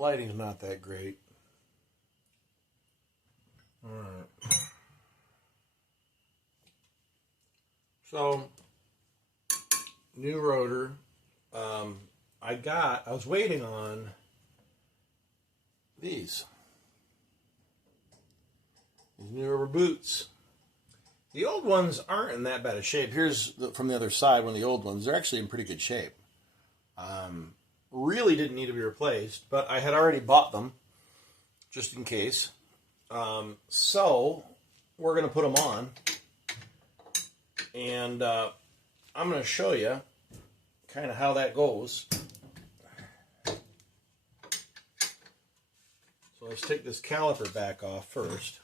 lighting's not that great. Alright. So, new rotor. I was waiting on these new rubber boots. The old ones aren't in that bad of shape. Here's from the other side, one of the old ones. They're actually in pretty good shape. Really didn't need to be replaced, but I had already bought them just in case. So we're going to put them on, and I'm going to show you kind of how that goes. So let's take this caliper back off first.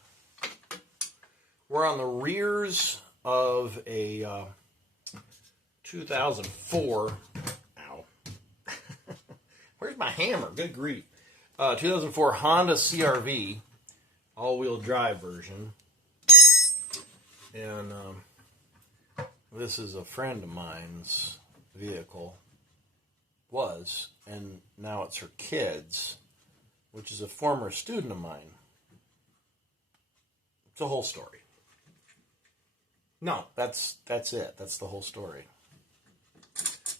We're on the rears of a 2004. Ow. Where's my hammer? Good grief. 2004 Honda CRV all-wheel drive version. And this is a friend of mine's vehicle. Was, and now it's her kid's, which is a former student of mine. It's a whole story. No, that's it. That's the whole story.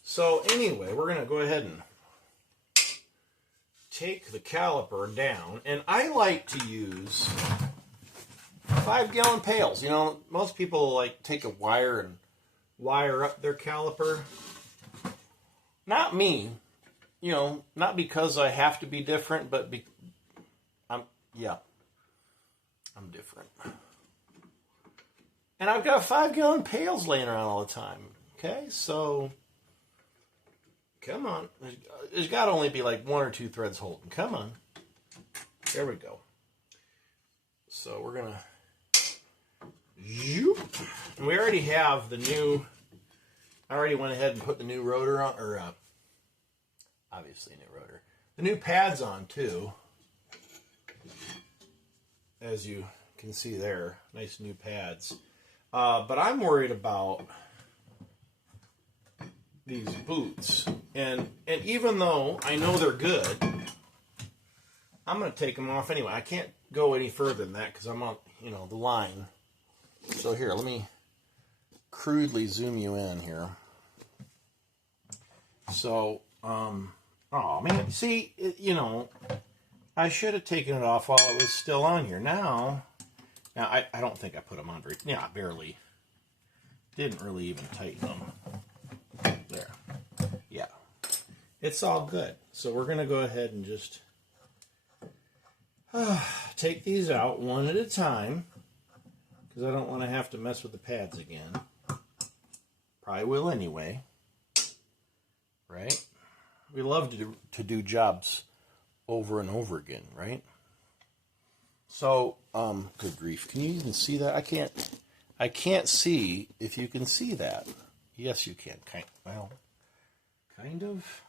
So anyway, we're going to go ahead and take the caliper down. And I like to use 5-gallon pails. You know, most people like take a wire and wire up their caliper. Not me. You know, not because I have to be different, but I'm different. And I've got 5-gallon pails laying around all the time. Okay, so come on. There's got to only be like 1 or 2 threads holding. Come on. There we go. So we're going to... And we already have the new... I already went ahead and put the new rotor on, or obviously a new rotor. The new pads on too. As you can see there, nice new pads. But I'm worried about these boots. And even though I know they're good, I'm going to take them off anyway. I can't go any further than that because I'm on, the line. So here, let me crudely zoom you in here. So, oh man, see, I should have taken it off while it was still on here. Now I don't think I put them on very, barely. Didn't really even tighten them. There. Yeah. It's all good. So we're going to go ahead and just take these out one at a time, because I don't want to have to mess with the pads again. Probably will anyway. Right? We love to do jobs over and over again, right? So, good grief. Can you even see that? I can't see if you can see that. Yes, you can. Kind of.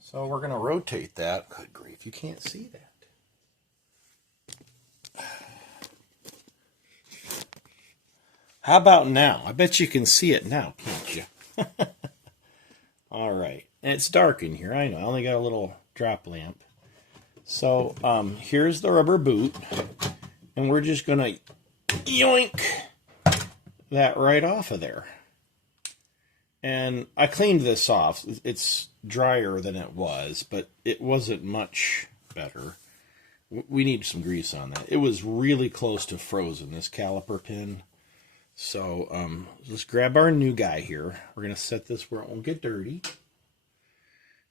So we're going to rotate that. Good grief. You can't see that. How about now? I bet you can see it now, can't you? All right. And it's dark in here. I know. I only got a little drop lamp. So here's the rubber boot. And we're just going to yoink that right off of there. And I cleaned this off. It's drier than it was, but it wasn't much better. We need some grease on that. It was really close to frozen, this caliper pin. So let's grab our new guy here. We're going to set this where it won't get dirty.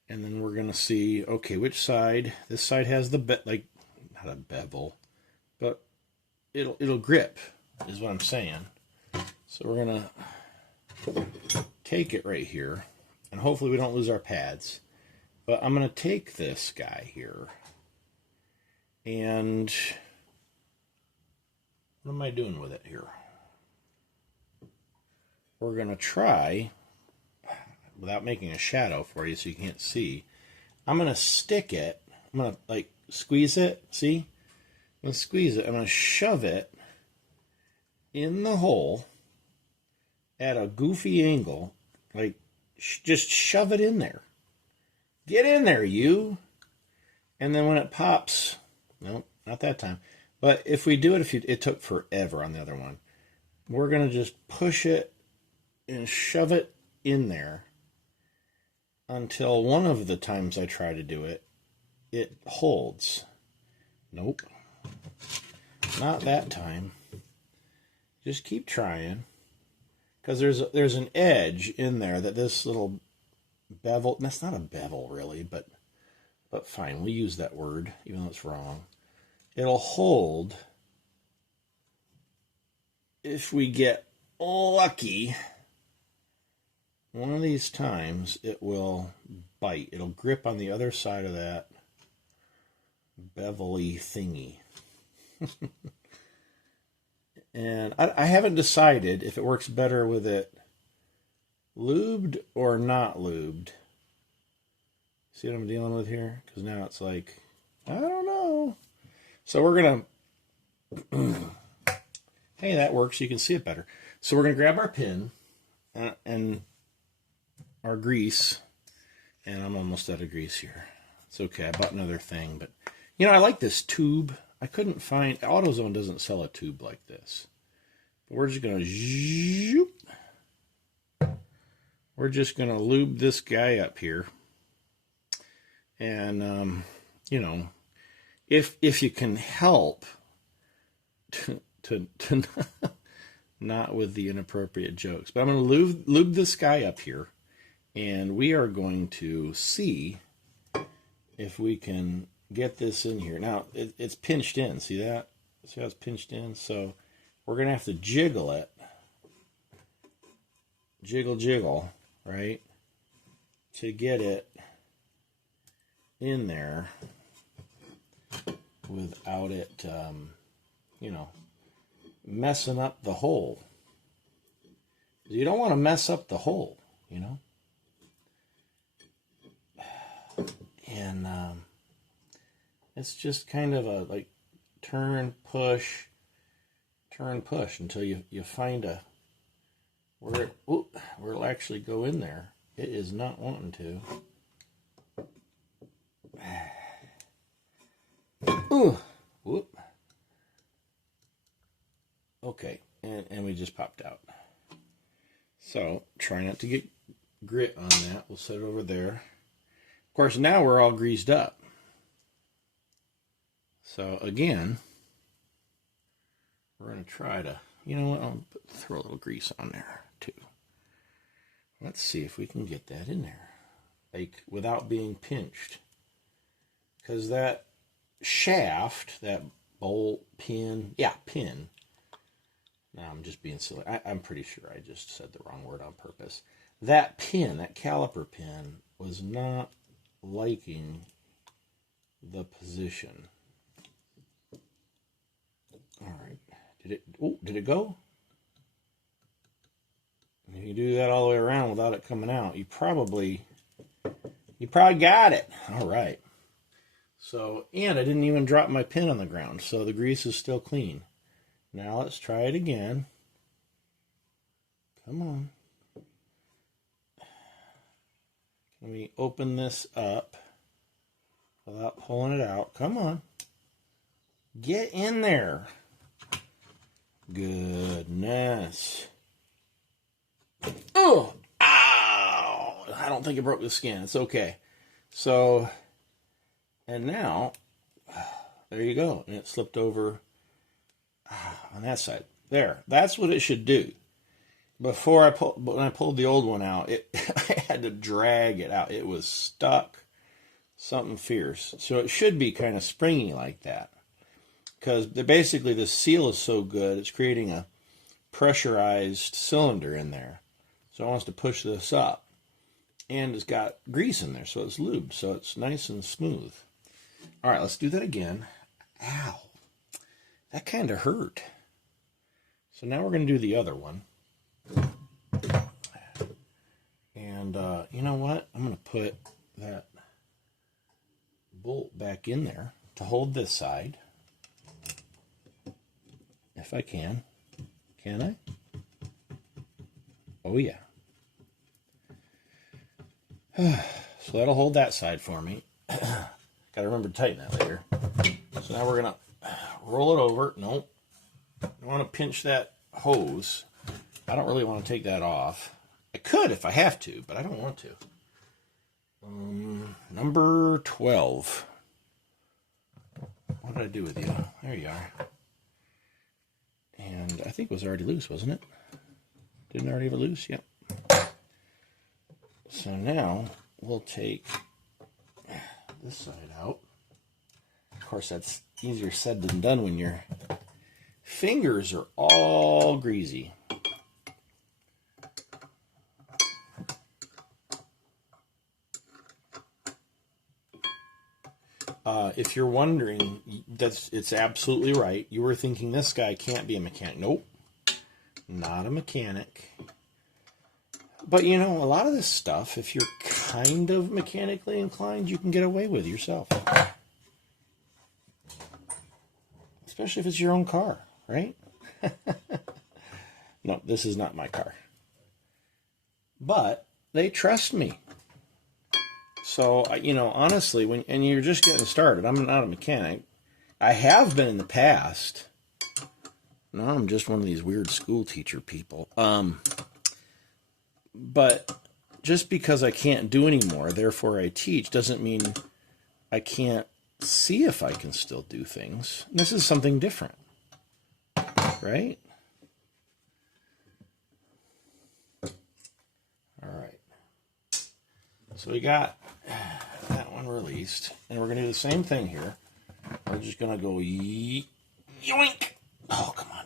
And then we're going to see, okay, which side. This side has the, not a bevel, but it'll grip, is what I'm saying. So we're going to take it right here. And hopefully we don't lose our pads. But I'm going to take this guy here. And what am I doing with it here? We're going to try, without making a shadow for you so you can't see, I'm going to stick it. I'm going to, squeeze it. See? I'm going to squeeze it. I'm going to shove it in the hole at a goofy angle. Just shove it in there. Get in there, you. And then when it pops, no, not that time. But if we do it, it took forever on the other one. We're going to just push it and shove it in there until one of the times I try to do it, it holds. Nope. Not that time. Just keep trying. Because there's an edge in there that this little bevel, that's not a bevel really, but fine, we'll use that word, even though it's wrong. It'll hold if we get lucky. One of these times it will bite. It'll grip on the other side of that bevel-y thingy. And I haven't decided if it works better with it lubed or not lubed. See what I'm dealing with here? Because now it's like, I don't know. So we're going to, hey, that works. You can see it better. So we're going to grab our pin and our grease. And I'm almost out of grease here. It's okay. I bought another thing. But, you know, I like this tube. I couldn't find, AutoZone doesn't sell a tube like this. But we're just going to zoop. We're just going to lube this guy up here. And, you know, if you can help to not with the inappropriate jokes. But I'm going to lube this guy up here. And we are going to see if we can get this in here. Now, it's pinched in. See that? See how it's pinched in? So we're going to have to jiggle it. Jiggle, jiggle, right? To get it in there without it, you know, messing up the hole. You don't want to mess up the hole, you know? And it's just kind of a like turn, push until you find a where it'll actually go in there. It is not wanting to. Ooh, whoop. Okay, and we just popped out. So try not to get grit on that. We'll set it over there. Of course, now we're all greased up. So again, we're going to try to, you know what, I'll throw a little grease on there too. Let's see if we can get that in there, like without being pinched. Because that shaft, that bolt, pin, pin. Now I'm just being silly. I'm pretty sure I just said the wrong word on purpose. That pin, that caliper pin, was not liking the position. All right. Did it go? If you do that all the way around without it coming out, you probably got it. All right. So, and I didn't even drop my pin on the ground, so the grease is still clean. Now let's try it again. Come on. Can we open this up without pulling it out? Come on. Get in there. Goodness. Oh, ow. I don't think it broke the skin. It's okay. So, and now, there you go. And it slipped over on that side. There. That's what it should do. Before when I pulled the old one out, I had to drag it out. It was stuck. Something fierce. So it should be kind of springy like that. Because basically the seal is so good, it's creating a pressurized cylinder in there. So it wants to push this up. And it's got grease in there, so it's lubed. So it's nice and smooth. All right, let's do that again. Ow. That kind of hurt. So now we're going to do the other one. And you know what? I'm going to put that bolt back in there to hold this side. If I can. Can I? Oh, yeah. So that'll hold that side for me. Got Gotta remember to tighten that later. So now we're gonna roll it over. Nope. I want to pinch that hose. I don't really want to take that off. I could if I have to, but I don't want to. Number 12. What did I do with you? There you are. And I think it was already loose, wasn't it? Didn't I already have it loose? Yep. So now we'll take this side out. Of course, that's easier said than done when your fingers are all greasy. If you're wondering, it's absolutely right. You were thinking this guy can't be a mechanic. Nope, not a mechanic. But you know, a lot of this stuff, if you're kind of mechanically inclined, you can get away with yourself. Especially if it's your own car, right? No, this is not my car. But they trust me. So, you know, honestly, and you're just getting started, I'm not a mechanic. I have been in the past. No, I'm just one of these weird school teacher people. But just because I can't do anymore, therefore I teach, doesn't mean I can't see if I can still do things. This is something different, right? All right. So we got that one released, and we're going to do the same thing here. We're just going to go yoink. Oh, come on.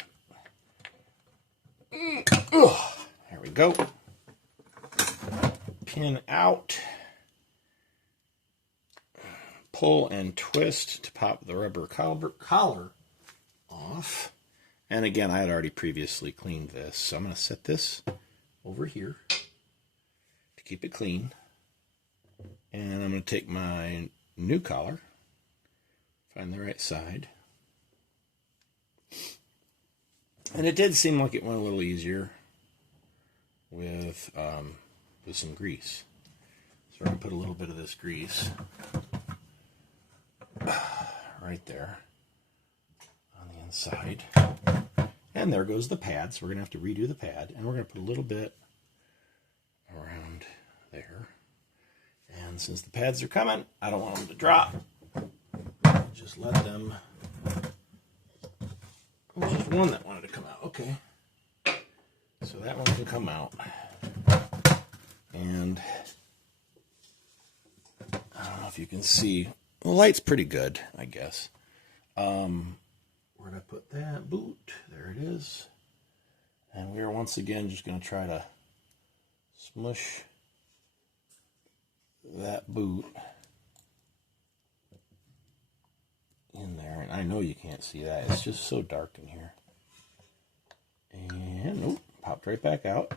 There we go. Pin out. Pull and twist to pop the rubber collar off. And again, I had already previously cleaned this, so I'm going to set this over here to keep it clean. And I'm going to take my new collar, find the right side. And it did seem like it went a little easier with some grease. So we're going to put a little bit of this grease right there on the inside. And there goes the pad. So we're going to have to redo the pad. And we're going to put a little bit around there. And since the pads are coming, I don't want them to drop. Just let them. There's just one that wanted to come out. Okay. So that one can come out. And I don't know if you can see. The light's pretty good, I guess. Where'd I put that? Boot. There it is. And we are once again just going to try to smush that boot in there. And I know you can't see that. It's just so dark in here. And nope, popped right back out.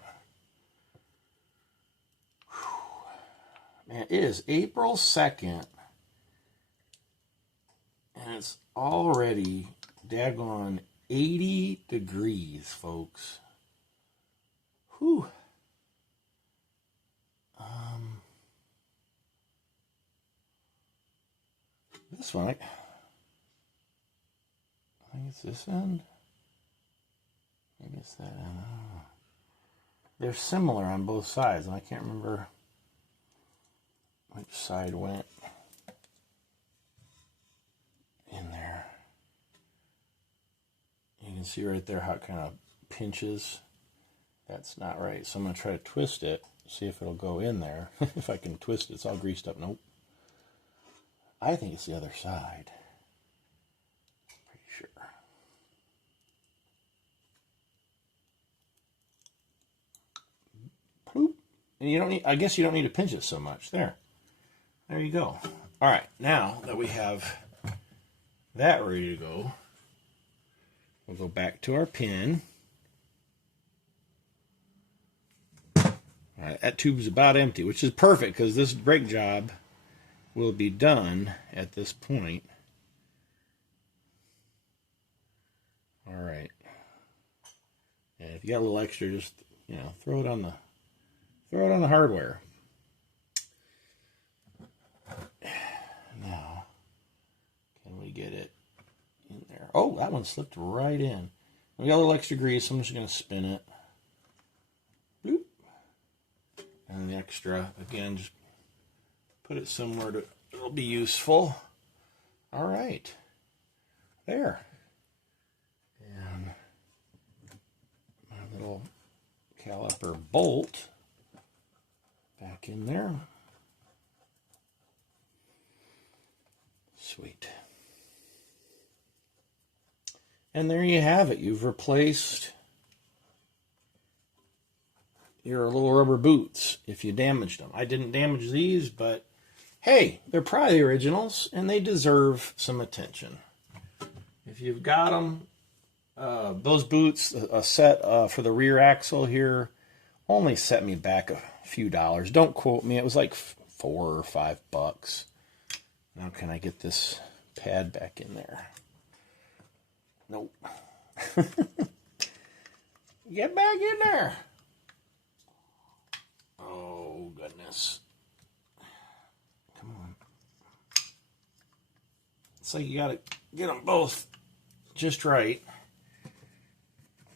Whew. Man, it is April 2nd. And it's already daggone 80 degrees, folks. Whew. This one, I think it's this end. Maybe it's that end. I don't know. They're similar on both sides, and I can't remember which side went in there. You can see right there how it kind of pinches. That's not right. So I'm going to try to twist it, see if it'll go in there. If I can twist it, it's all greased up. Nope. I think it's the other side. Pretty sure. Poop. And you don't need, I guess you don't need to pinch it so much. There you go. All right, now that we have that ready to go, we'll go back to our pin. All right, that tube's about empty, which is perfect because this brake job will be done at this point. All right. And if you got a little extra, just throw it on the hardware. Now, get it in there. Oh, that one slipped right in. We got a little extra grease. I'm just going to spin it. Boop. And the extra, again, just put it somewhere that it'll be useful. All right. There. And my little caliper bolt back in there. Sweet. And there you have it. You've replaced your little rubber boots if you damaged them. I didn't damage these, but hey, they're probably the originals, and they deserve some attention. If you've got them, those boots, a set for the rear axle here, only set me back a few dollars. Don't quote me. It was like $4 or $5. Now can I get this pad back in there? Nope. Get back in there. Oh, goodness. Come on. It's like you got to get them both just right.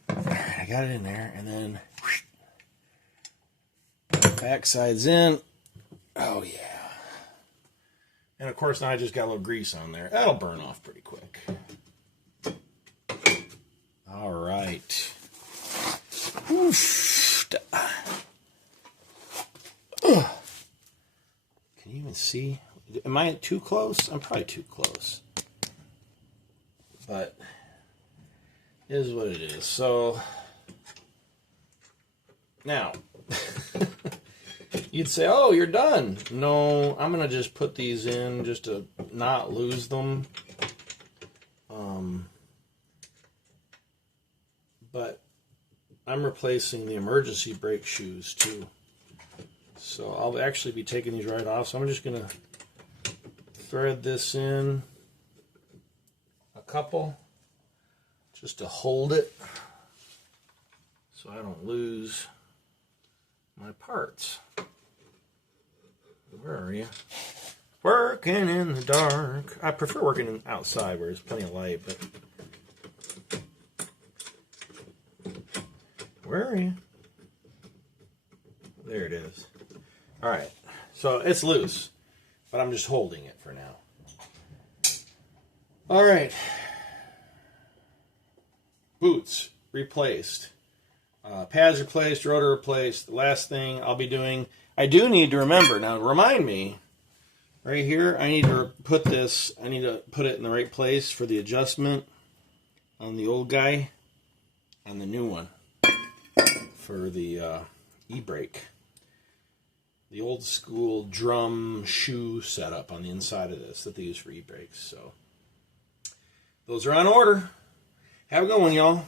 All right, I got it in there, and then back side's in. Oh, yeah. And, of course, now I just got a little grease on there. That'll burn off pretty quick. All right. Oof. Can you even see? Am I too close? I'm probably too close. But it is what it is. So now you'd say, oh, you're done. No, I'm going to just put these in just to not lose them. But I'm replacing the emergency brake shoes too. So I'll actually be taking these right off. So I'm just going to thread this in a couple just to hold it so I don't lose my parts. Where are you? Working in the dark. I prefer working outside where there's plenty of light, but where are you? There it is. All right, so it's loose, but I'm just holding it for now. All right, boots replaced, pads replaced, rotor replaced. The last thing I'll be doing, I do need to remember, now remind me, right here, I need to put this, I need to put it in the right place for the adjustment on the old guy, on the new one, for the e-brake. The old school drum shoe setup on the inside of this that they use for e-brakes. So those are on order. Have a good one, y'all.